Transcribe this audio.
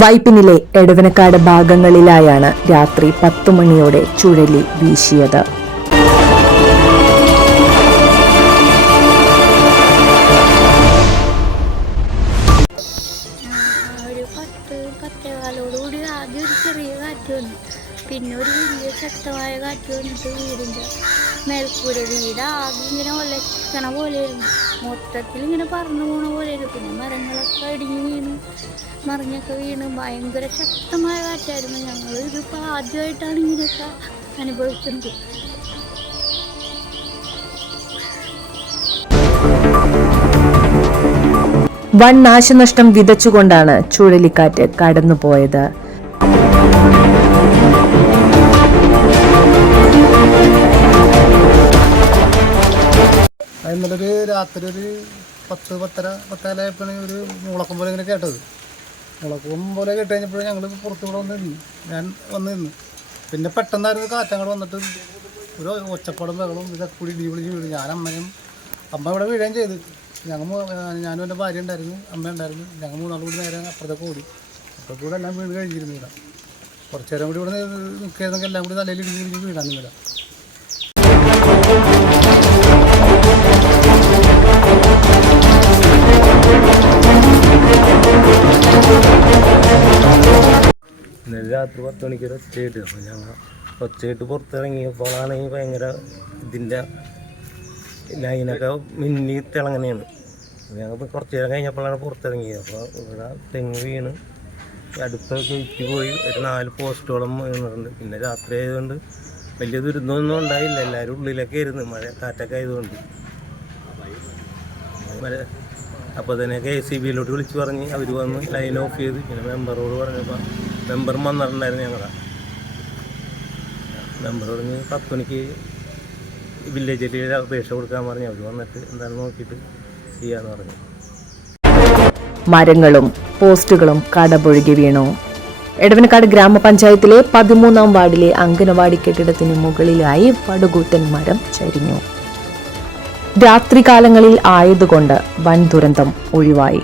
വൈപ്പിനിലെ എടവനക്കാട് ഭാഗങ്ങളിലായാണ് രാത്രി പത്തു മണിയോടെ ചുഴലി വീശിയത്. പിന്നെ ഒരു വലിയ ശക്തമായ കാറ്റ് വന്നിട്ട് വീടിന്റെ മേൽക്കൂര വീട് ആകെ ഇങ്ങനെ ഒലക്കണ പോലെയായിരുന്നു. മൊത്തത്തിൽ ഇങ്ങനെ പറന്നു പോണ പോലെയായിരുന്നു. പിന്നെ മരങ്ങളൊക്കെ ഇടിഞ്ഞ് വീണ്. മറിഞ്ഞൊക്കെ വീണ്. ഭയങ്കര ശക്തമായ കാറ്റായിരുന്നു. ഞങ്ങൾ ഇതിപ്പോൾ ആദ്യമായിട്ടാണ് ഇങ്ങനെയൊക്കെ അനുഭവിക്കുന്നത്. വൻ നാശനഷ്ടം വിതച്ചുകൊണ്ടാണ് ചുഴലിക്കാറ്റ് കടന്നുപോയത്. ഇന്നലെ ഒരു രാത്രി ഒരു പത്ത് പത്തര പത്താലായപ്പോഴാണ് ഒരു മുളക്കം പോലെ ഇങ്ങനെ കേട്ടത്. മുളക്കം പോലെ കേട്ട് കഴിഞ്ഞപ്പോഴും ഞങ്ങൾ പുറത്തുകൂടെ വന്ന് നിന്നു. ഞാൻ നിന്ന്. പിന്നെ പെട്ടെന്നായിരുന്നു കാറ്റങ്ങോട് വന്നിട്ട് ഒരു ഒച്ചപ്പാടും വെള്ളവും ഇതൊക്കെ കൂടി ഇടി വിളിച്ച് വീഴും ഞാൻ അമ്മയും അമ്മ ഇവിടെ വീഴുകയും ചെയ്ത്. ഞങ്ങൾ ഞാനും എന്റെ ഭാര്യ ഉണ്ടായിരുന്നു അമ്മ ഉണ്ടായിരുന്നു. ഞങ്ങൾ മൂന്നാളും കൂടി നേരെ അപ്പുറത്തേക്ക് ഓടി. അപ്പുറത്ത് കൂടെ എല്ലാം വീണ് കഴിഞ്ഞിരുന്നു ഇവിടെ. കുറച്ച് നേരം കൂടി ഇവിടെ നിൽക്കുകയായിരുന്നെങ്കിൽ എല്ലാം കൂടി തലയിൽ ഇടിഞ്ഞ് ഇടിഞ്ഞ് വരാം ഇവിടെ ഇന്നലെ രാത്രി പത്ത് മണിക്ക് ഒരു ഒച്ചയിട്ട് അപ്പോൾ ഞങ്ങൾ പുറത്തിറങ്ങിയപ്പോഴാണ് ഈ ഭയങ്കര ഇതിന്റെ ലൈനൊക്കെ മിന്നി തിളങ്ങനെയാണ് ഞങ്ങൾ കുറച്ച് നേരം കഴിഞ്ഞപ്പോഴാണ് പുറത്തിറങ്ങിയത്. അപ്പോൾ ഇവിടെ തെങ്ങ് വീണ്. അടുത്ത ഗേറ്റ് പോയി. ഒരു നാല് പോസ്റ്റോളം വീണിട്ടുണ്ട്. പിന്നെ രാത്രി ആയതുകൊണ്ട് വലിയ ദുരിതമൊന്നും ഉണ്ടായില്ല. എല്ലാവരും ഉള്ളിലൊക്കെ ആയിരുന്നു. മഴ കാറ്റൊക്കെ ആയതുകൊണ്ട്. മഴ അപ്പോൾ തന്നെ കെ സി ബിയിലോട്ട് വിളിച്ച് പറഞ്ഞ് അവർ വന്ന് ലൈൻ ഓഫ് ചെയ്ത്. പിന്നെ മെമ്പറോട് പറഞ്ഞപ്പോൾ മെമ്പർ വന്നിട്ടുണ്ടായിരുന്നു ഞങ്ങളെ. മെമ്പർ പറഞ്ഞ് പത്ത് മണിക്ക് വില്ലേജിൽ അപേക്ഷ കൊടുക്കാൻ പറഞ്ഞു അവർ വന്നിട്ട് എന്താണ് നോക്കിയിട്ട് ചെയ്യാന്ന് പറഞ്ഞു. മരങ്ങളും പോസ്റ്റുകളും കടപൊഴുകി വീണു. എടവനക്കാട് ഗ്രാമപഞ്ചായത്തിലെ പതിമൂന്നാം വാർഡിലെ അംഗനവാടി കെട്ടിടത്തിന് മുകളിലായി പടുകൂറ്റൻ മരം ചരിഞ്ഞു. രാത്രികാലങ്ങളിൽ ആയതുകൊണ്ട് വൻ ദുരന്തം ഒഴിവായി.